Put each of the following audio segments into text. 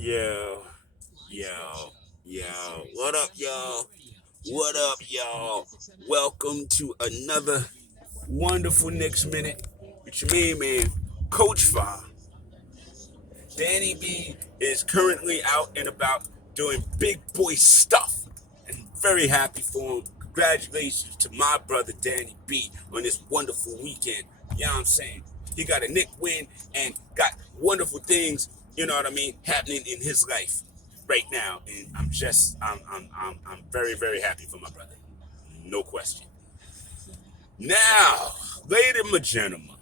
Yo, yo, yo. What up, y'all? What up, y'all? Welcome to another wonderful Knicks Minute with your main man, Coach Fa. Danny B is currently out and about doing big boy stuff. And very happy for him. Congratulations to my brother Danny B on this wonderful weekend. You know what I'm saying? He got a Knick win and got wonderful things, you know what I mean, happening in his life right now. And I'm very, very happy for my brother. No question. Now, ladies and gentlemen,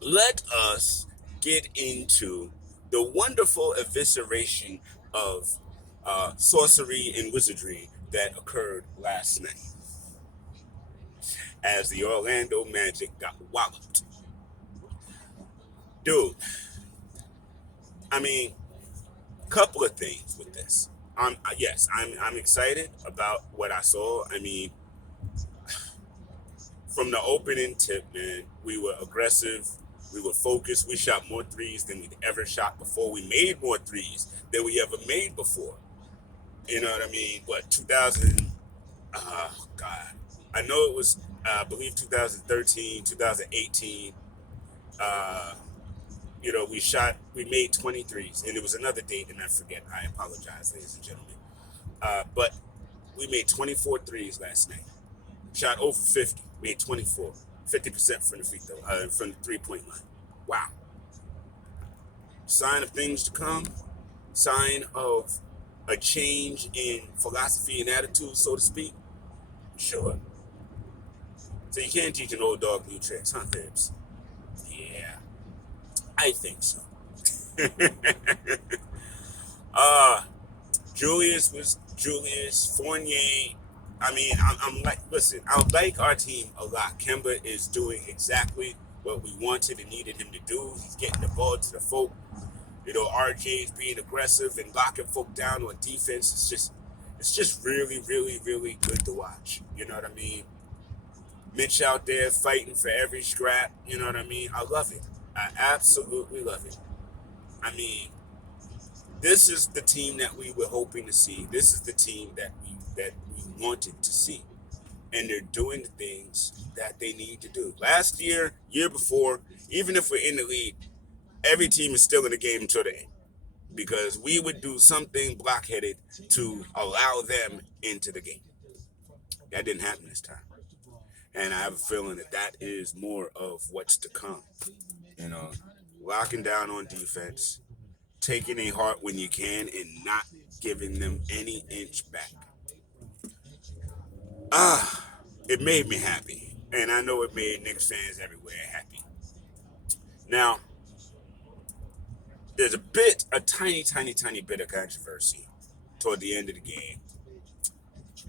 let us get into the wonderful evisceration of sorcery and wizardry that occurred last night as the Orlando Magic got walloped. Dude, I mean, couple of things with this. Yes, I'm excited about what I saw. I mean, from the opening tip, man, we were aggressive. We were focused. We shot more threes than we'd ever shot before. We made more threes than we ever made before. You know what I mean? What, 2000? God. I know it was, I believe 2013, 2018. Uh, we made 23s. And it was another date, and I forget. I apologize, ladies and gentlemen. But we made 24 threes last night. Shot over 50, made 24. 50% from the free throw, from the 3-point line. Wow. Sign of things to come. Sign of a change in philosophy and attitude, so to speak. Sure. So you can't teach an old dog new tricks, huh, Fibs? Yeah, I think so. uh, Julius was Julius Fournier. I mean, I'm like, listen, I like our team a lot. Kemba is doing exactly what we wanted and needed him to do. He's getting the ball to the folk. You know, RJ's being aggressive and locking folk down on defense. It's just really, really, really good to watch. You know what I mean? Mitch out there fighting for every scrap. You know what I mean? I love it. I absolutely love it. I mean, this is the team that we were hoping to see. This is the team that we wanted to see, and they're doing the things that they need to do. Last year, year before, even if we're in the lead, every team is still in the game until the end because we would do something blockheaded to allow them into the game. That didn't happen this time, and I have a feeling that that is more of what's to come. You know, locking down on defense, taking a heart when you can, and not giving them any inch back. Ah, it made me happy, and I know it made Knicks fans everywhere happy. Now, there's a tiny, tiny, tiny bit of controversy toward the end of the game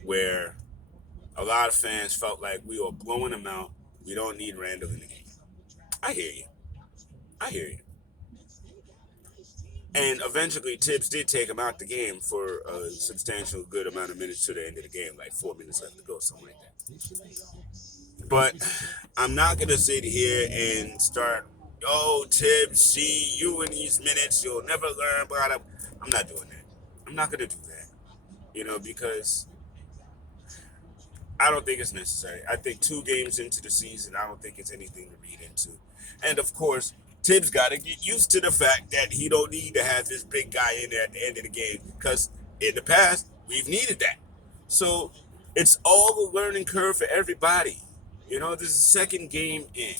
where a lot of fans felt like we were blowing them out. We don't need Randall in the game. I hear you. I hear you. And eventually, Tibbs did take him out the game for a substantial good amount of minutes to the end of the game, like 4 minutes left to go, something like that. But I'm not gonna sit here and start, oh Tibbs, see you in these minutes, you'll never learn. Blah, blah. I'm not doing that. I'm not gonna do that. Because I don't think it's necessary. I think 2 games into the season, I don't think it's anything to read into. And of course, Tibbs got to get used to the fact that he don't need to have this big guy in there at the end of the game because in the past we've needed that. So it's all a learning curve for everybody. This is the second game in.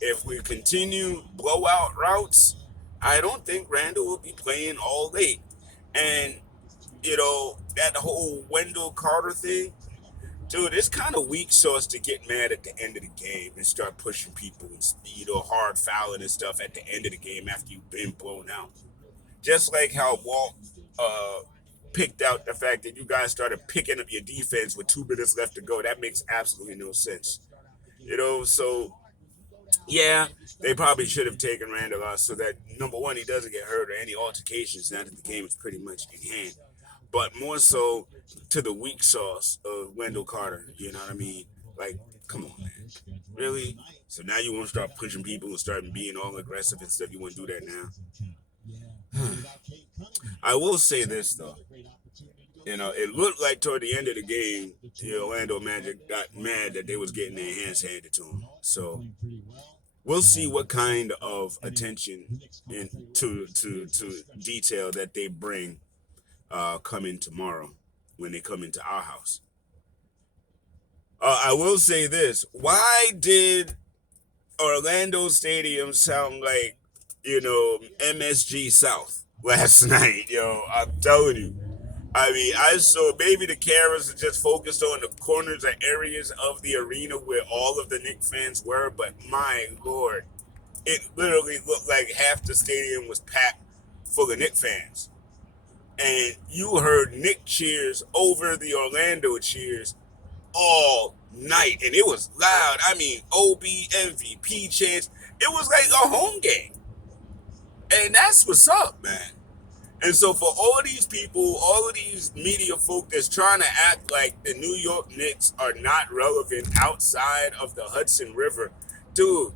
If we continue blowout routes, I don't think Randall will be playing all late. And that whole Wendell Carter thing, dude, it's kind of weak sauce to get mad at the end of the game and start pushing people and hard fouling and stuff at the end of the game after you've been blown out. Just like how Walt uh, picked out the fact that you guys started picking up your defense with 2 minutes left to go. That makes absolutely no sense. So yeah, they probably should have taken Randall off so that number one, he doesn't get hurt or any altercations now that the game is pretty much in hand. But more so to the weak sauce of Wendell Carter. You know what I mean? Like, come on, man. Really? So now you want to start pushing people and start being all aggressive and stuff. You want to do that now? I will say this though. It looked like toward the end of the game, the Orlando Magic got mad that they was getting their hands handed to them. So we'll see what kind of attention and to detail that they bring coming tomorrow when they come into our house. I will say this: why did Orlando Stadium sound like MSG South last night? I'm telling you. I mean, I saw maybe the cameras are just focused on the corners or areas of the arena where all of the Knicks fans were, but my lord, it literally looked like half the stadium was packed full of Knicks fans. And you heard Knicks cheers over the Orlando cheers all night, and it was loud. I mean, OB MVP chants. It was like a home game, and that's what's up, man. And so for all these people, all of these media folk that's trying to act like the New York Knicks are not relevant outside of the Hudson River, dude,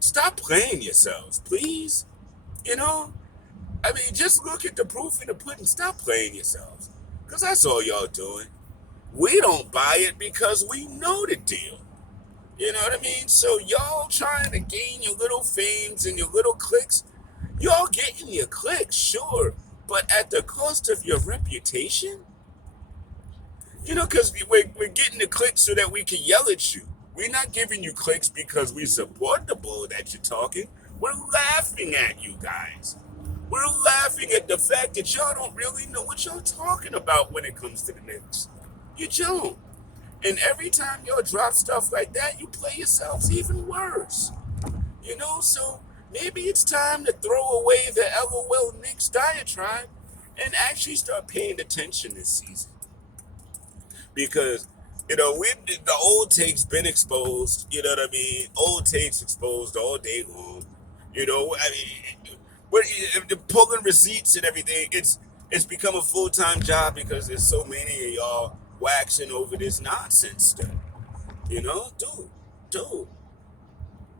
stop playing yourselves, please. I mean, just look at the proof in the pudding. Stop playing yourselves, because that's all y'all doing. We don't buy it because we know the deal. You know what I mean? So y'all trying to gain your little fames and your little clicks. Y'all getting your clicks, sure, but at the cost of your reputation? Because we're getting the clicks so that we can yell at you. We're not giving you clicks because we support the bull that you're talking. We're laughing at you guys. We're laughing at the fact that y'all don't really know what y'all talking about when it comes to the Knicks. You don't. And every time y'all drop stuff like that, you play yourselves even worse. So maybe it's time to throw away the LOL Knicks diatribe and actually start paying attention this season. Because, the old take's been exposed, you know what I mean? Old take's exposed all day long. I mean, the pulling receipts and everything, it's become a full-time job because there's so many of y'all waxing over this nonsense stuff. Dude,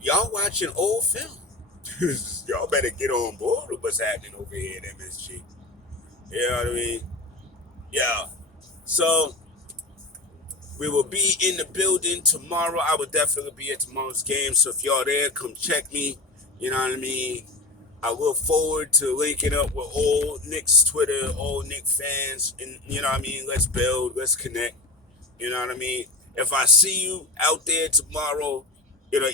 y'all watching old film. Y'all better get on board with what's happening over here at MSG. You know what I mean? Yeah. So we will be in the building tomorrow. I will definitely be at tomorrow's game. So if y'all there, come check me. You know what I mean? I look forward to linking up with all Knicks Twitter, all Knicks fans, and you know what I mean? Let's build, let's connect. You know what I mean? If I see you out there tomorrow,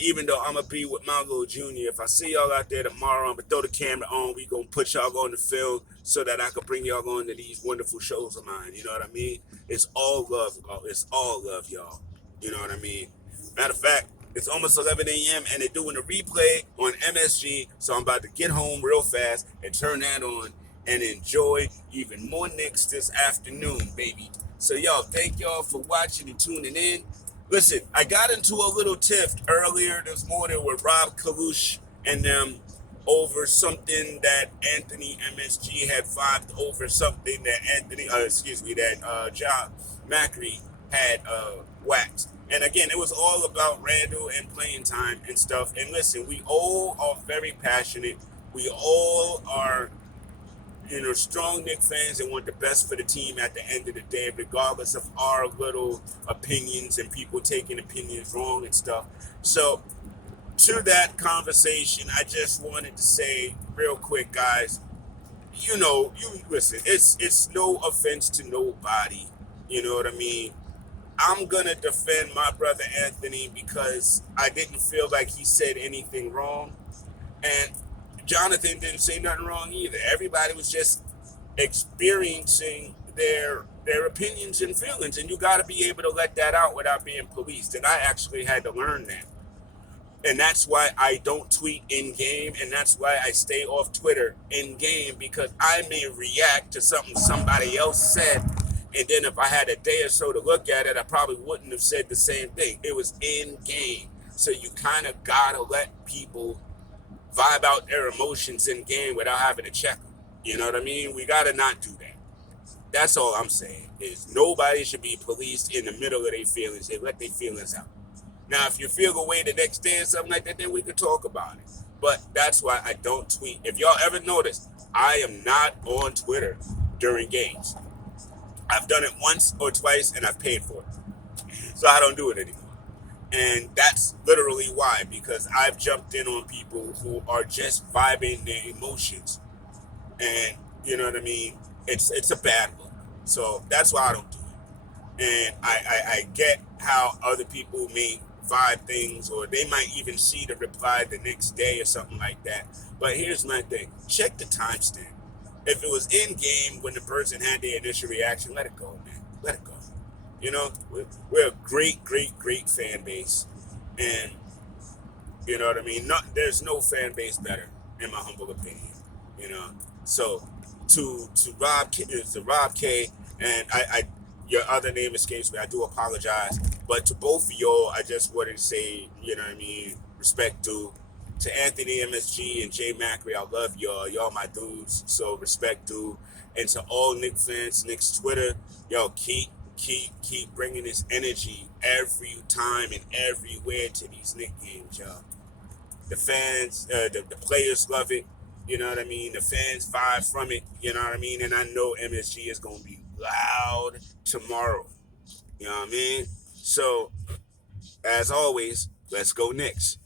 even though I'm going to be with Mongo Jr., if I see y'all out there tomorrow, I'm going to throw the camera on. We going to put y'all on the film so that I can bring y'all on to these wonderful shows of mine. You know what I mean? It's all love, y'all. It's all love, y'all. You know what I mean? Matter of fact, it's almost 11 a.m. and they're doing a replay on MSG, so I'm about to get home real fast and turn that on and enjoy even more Knicks this afternoon, baby. So, y'all, thank y'all for watching and tuning in. Listen, I got into a little tiff earlier this morning with Rob Kalush and them over something that Anthony MSG had vibed over something that John Macri had waxed. And again, it was all about Randall and playing time and stuff. And listen, we all are very passionate. We all are strong Knicks fans and want the best for the team at the end of the day, regardless of our little opinions and people taking opinions wrong and stuff. So, to that conversation, I just wanted to say real quick, guys, you listen, it's no offense to nobody. You know what I mean? I'm going to defend my brother Anthony because I didn't feel like he said anything wrong. And Jonathan didn't say nothing wrong either. Everybody was just experiencing their opinions and feelings, and you got to be able to let that out without being policed. And I actually had to learn that. And that's why I don't tweet in game, and that's why I stay off Twitter in game, because I may react to something somebody else said, and then if I had a day or so to look at it, I probably wouldn't have said the same thing. It was in game. So you kind of got to let people vibe out their emotions in game without having to check them. You know what I mean? We got to not do that. That's all I'm saying, is nobody should be policed in the middle of their feelings. They let their feelings out. Now, if you feel away the next day or something like that, then we could talk about it. But that's why I don't tweet. If y'all ever notice, I am not on Twitter during games. I've done it once or twice and I've paid for it. So I don't do it anymore. And that's literally why, because I've jumped in on people who are just vibing their emotions. And you know what I mean? It's a bad look. So that's why I don't do it. And I get how other people may vibe things, or they might even see the reply the next day or something like that. But here's my thing: check the timestamp. If it was in game when the person had their initial reaction, let it go, man. Let it go. You know, we're a great, great, great fan base, and you know what I mean. Not there's no fan base better, in my humble opinion. You know, so to Rob K, and I your other name escapes me. I do apologize, but to both of y'all, I just wanted to say, you know what I mean, respect due. To Anthony MSG and Jay Macri, I love y'all. Y'all my dudes, so respect due. And to all Knick fans, Knicks Twitter, yo, keep bringing this energy every time and everywhere to these Knick games, y'all. The fans, the players love it. You know what I mean? The fans vibe from it. You know what I mean? And I know MSG is going to be loud tomorrow. You know what I mean? So, as always, let's go Knicks.